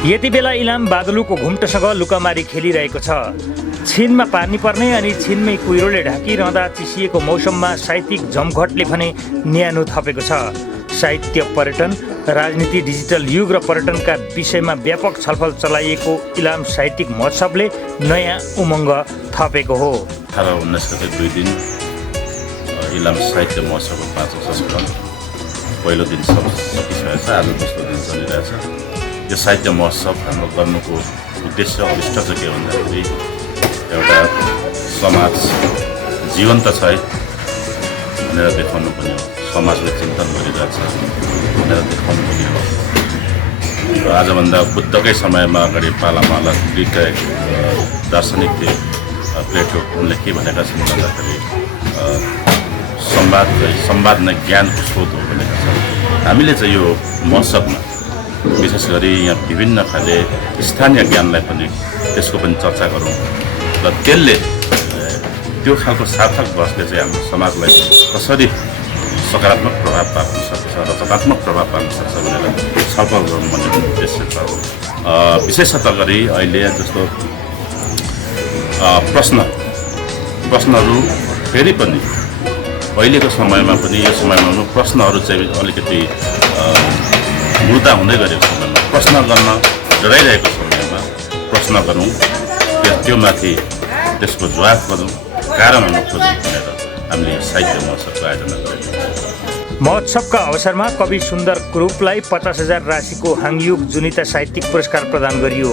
यति बेला इलाम बादलुको घुम्टसँग लुकामारी खेलिरहेको छ। छिनमा पार्नी पर्ने अनि छिनमै कुहिरोले ढाकिरहँदा चिसिएको मौसममा साहित्यिक जमघटले भने न्यानो थपेको छ। साहित्य, पर्यटन, राजनीति, डिजिटल युग र पर्यटनका विषयमा व्यापक छलफल चलाइएको इलाम साहित्यिक महोत्सवले नयाँ उमङ्ग थपेको हो। 18-19 गते 2 दिन इलाम साहित्य महोत्सवको 5औं संस्करण पहिलो दिन सकिसकेको छ। आज दोस्रो दिन चलिरहेछ। यो साहित्य महोत्सव हाम्रो गर्नुको उद्देश्य अभिष्ट चाहिँ के भन्दाखेरि एउटा समाज जीवन्त छ है भनेर देखाउनु पनि हो, समाजले चिन्तन गरिरहेछ भनेर देखाउनु पनि हो। र आजभन्दा बुद्धकै समयमा अगाडि पालामाला दुईटा दार्शनिक थिए प्लेटो, उनले के भनेका छन् भन्दाखेरि संवाद नै ज्ञानको स्रोत हो भनेका छन्। हामीले चाहिँ यो महोत्सवमा विशेष गरी यहाँ विभिन्न खाले स्थानीय ज्ञानलाई पनि त्यसको पनि चर्चा गरौँ र त्यसले त्यो खालको सार्थक बसले चाहिँ हाम्रो समाजलाई कसरी सकारात्मक प्रभाव पार्न सक्छ, रचनात्मक प्रभाव पार्न सक्छ भनेर छलफल गरौँ भन्ने उद्देश्य छ। विशेषतः गरी अहिले जस्तो प्रश्नहरू फेरि पनि अहिलेको समयमा पनि यो समयमा पनि प्रश्नहरू चाहिँ अलिकति मुद्दा हुँदै गरेको समयमा प्रश्न गर्न डराइरहेको समयमा प्रश्न गरौँ, त्यो माथि त्यसको जवाफ गरौँ, कारणहरू खोजौँ भनेर हामीले साहित्य महोत्सवको आयोजना गरेको छौँ। महोत्सवका अवसरमा कवि सुन्दर कुरूपलाई 50,000 राशिको हाङयुग जुनिता साहित्यिक पुरस्कार प्रदान गरियो।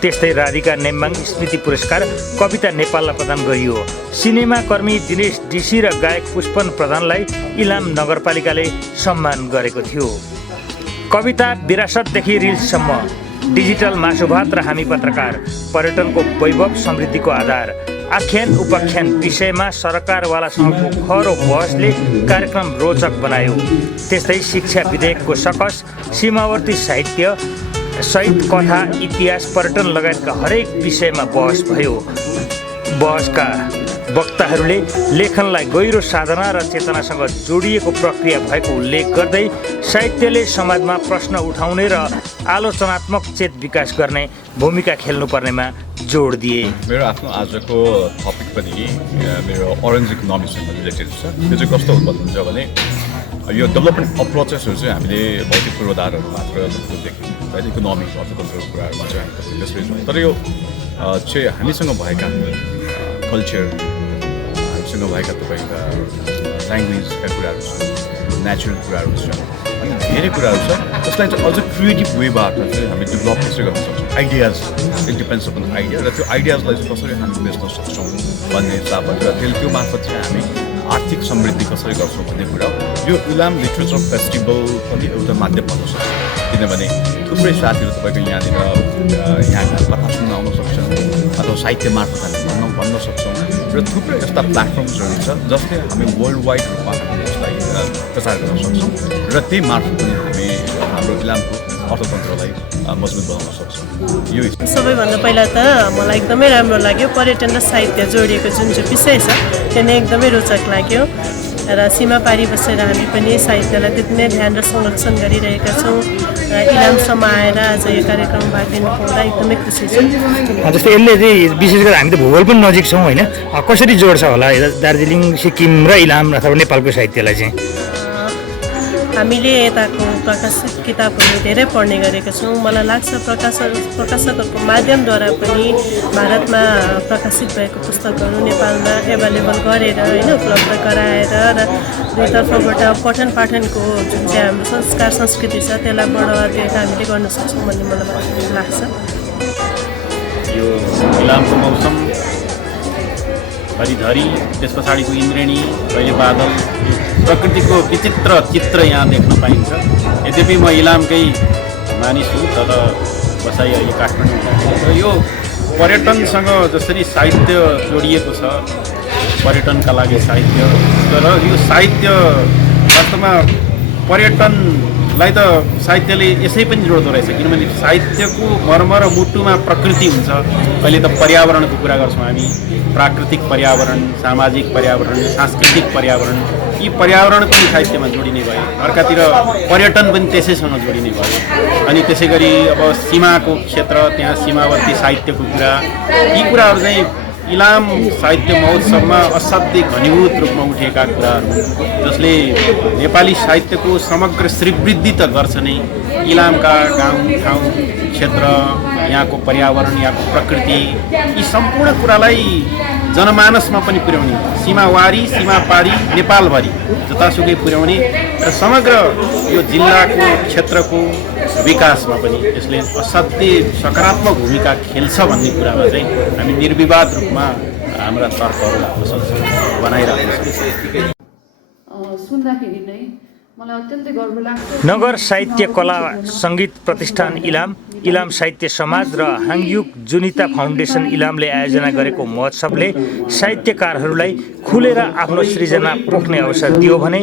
त्यस्तै राधिका नेम्बाङ स्मृति पुरस्कार कविता नेपाललाई प्रदान गरियो। सिनेमा कर्मी दिनेश डिसी र गायक पुष्पन प्रधानलाई इलाम नगरपालिकाले सम्मान गरेको थियो। कविता विरासतदेखि रिल्ससम्म, डिजिटल मासुभात र हामी पत्रकार, पर्यटनको वैभव समृद्धिको आधार, आख्यान उपाख्यान विषयमा सरकारवालासँगको खरो बहसले कार्यक्रम रोचक बनायो। त्यस्तै शिक्षा विधेयकको सकस, सीमावर्ती साहित्य सहित कथा, इतिहास, पर्यटन लगायतका हरेक विषयमा बहस भयो। बहसका वक्ताहरूले लेखनलाई गहिरो साधना र चेतनासँग जोडिएको प्रक्रिया भएको उल्लेख गर्दै साहित्यले समाजमा प्रश्न उठाउने र आलोचनात्मक चेत विकास गर्ने भूमिका खेल्नुपर्नेमा जोड दिए। मेरो आफ्नो आजको टपिक पनि मेरो अरेन्ज इकोनोमिक्ससँग रिलेटेड छ। त्यो चाहिँ कस्तो हुन्छ भने यो डेभलपमेन्ट अप्रोचेसहरू चाहिँ हामीले भौतिक पूर्वाधारहरू मात्र देखिन्छ होइन, इकोनोमिक अर्थतन्त्रको कुराहरूमा चाहिँ हामी त्यसरी छौँ। तर यो चाहिँ हामीसँग भएका कल्चर, हामीसँग भएका तपाईँका ल्याङ्ग्वेजका कुराहरू छन्, नेचुरल कुराहरू छन्, अनि धेरै कुराहरू छ जसलाई चाहिँ अझ क्रिएटिभ वेबाट चाहिँ हामी डेभलप कसरी गर्न सक्छौँ। Ideas, it depends upon idea, र त्यो आइडियाजलाई चाहिँ कसरी हामी बेच्न सक्छौँ भन्ने हिसाबबाट र त्यो मार्फत चाहिँ हामी आर्थिक समृद्धि कसरी गर्छौँ भन्ने कुरा यो इलाम लिटरेचर फेस्टिभल पनि एउटा माध्यम बन्न सक्छ। किनभने थुप्रै साथीहरू तपाईँको यहाँनिर यहाँका कथा सुन्न आउन सक्छन् अथवा साहित्य मार्फत हामी भन्न सक्छौँ र थुप्रै यस्ता प्लेटफर्म्सहरू छ जसले हामी वर्ल्ड वाइड रूपमा हामी यसलाई प्रचार गर्न सक्छौँ र त्यही मार्फत पनि हामी हाम्रो इलामको अर्थतन्त्रलाई मजबुत बनाउन सक्छौँ। यो सबैभन्दा पहिला त मलाई एकदमै राम्रो लाग्यो पर्यटन र साहित्य जोडिएको जुन चाहिँ विषय छ त्यो नै एकदमै रोचक लाग्यो र सीमा पारी बसेर हामी पनि साहित्यलाई त्यति नै ध्यान र संरक्षण गरिरहेका छौँ र इलामसम्म आएर आज यो कार्यक्रम भाग लिनु पाउँदा एकदमै खुसी छु। जस्तै यसले चाहिँ विशेष गरी हामी त भूगोल पनि नजिक छौँ होइन, कसरी जोड्छ होला दार्जिलिङ, सिक्किम र इलाम अथवा नेपालको साहित्यलाई चाहिँ? हामीले यताको प्रकाशित किताबहरू धेरै पढ्ने गरेका छौँ। मलाई लाग्छ प्रकाशकहरूको माध्यमद्वारा पनि भारतमा प्रकाशित भएको पुस्तकहरू नेपालमा एभाइलेबल गरेर होइन उपलब्ध गराएर र दुईतर्फबाट पठन पाठनको जुन चाहिँ हाम्रो संस्कार संस्कृति छ त्यसलाई बढावा दिएर हामीले गर्न सक्छौँ भन्ने मलाई लाग्छ। यो इलामको मौसम, हरिधरी, त्यस पछाडिको इन्द्रेणी, कहिले बादल, प्रकृतिको विचित्र चित्र यहाँ देख्न पाइन्छ। यद्यपि म इलामकै मानिस हुँ तर बसाइ अहिले काठमाडौँ र यो पर्यटनसँग जसरी साहित्य जोडिएको छ, पर्यटनका लागि साहित्य, तर यो साहित्य वास्तवमा पर्यटनलाई त साहित्यले यसै पनि जोड्दो रहेछ। किनभने साहित्यको मर्म र मुटुमा प्रकृति हुन्छ। अहिले त पर्यावरणको कुरा गर्छौँ हामी, प्राकृतिक पर्यावरण, सामाजिक पर्यावरण, सांस्कृतिक पर्यावरण, यी पर्यावरण पनि साहित्यमा जोडिने भयो, अर्कातिर पर्यटन पनि त्यसैसँग जोडिने भयो। अनि त्यसै गरी अब सीमाको क्षेत्र, त्यहाँ सीमावर्ती साहित्यको कुरा, यी कुराहरू चाहिँ इलाम साहित्य महोत्सवमा असाध्यै घनीभूत रूपमा उठेका कुराहरू जसले नेपाली साहित्यको समग्र श्रीवृद्धि त गर्छ नै, इलामका गाउँ ठाउँ क्षेत्र, यहाँको पर्यावरण, यहाँको प्रकृति, यी सम्पूर्ण कुरालाई जनमानसमा पनि पुर्याउने, सीमावारी सीमापारी नेपालभरि जतासुकै पुर्याउने र समग्र यो जिल्लाको क्षेत्रको विकासमा पनि यसले असाध्यै सकारात्मक भूमिका खेल्छ भन्ने कुरामा चाहिँ हामी निर्विवाद रूपमा हाम्रा तर्कहरू राख्न सक्छौँ, बनाइराख्न सक्छौँ। सुन्दाखेरि नै मलाई अत्यन्तै गर्व लाग्छ। नगर साहित्य कला सङ्गीत प्रतिष्ठान इलाम, इलाम साहित्य समाज र हाङयुक जुनिता फाउन्डेसन इलामले आयोजना गरेको महोत्सवले साहित्यकारहरूलाई खुलेर आफ्नो सृजना पोख्ने अवसर दियो भने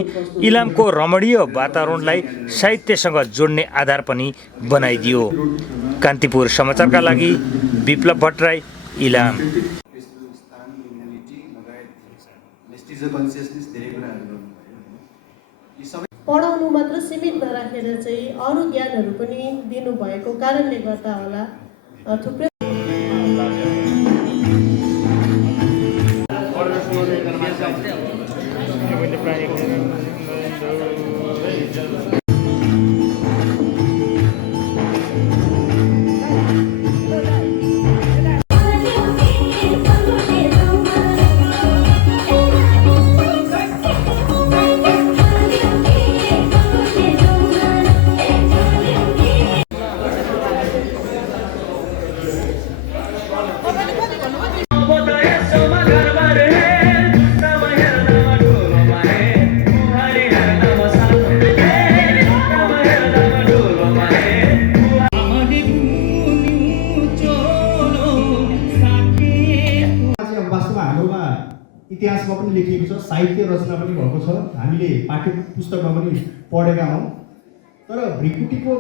इलामको रमणीय वातावरणलाई साहित्यसँग जोड्ने आधार पनि बनाइदियो। कान्तिपुर समाचारका लागि विप्लव भट्टराई, इलाम। पढाउनु मात्र सीमित नराखेर चाहिँ अरू ज्ञानहरू पनि दिनुभएको कारणले गर्दा होला थुप्रै इतिहासमा पनि लेखिएको छ, साहित्य रचना पनि भएको छ, हामीले पाठ्य पुस्तकमा पनि पढेका हौँ। तर भृकुटीको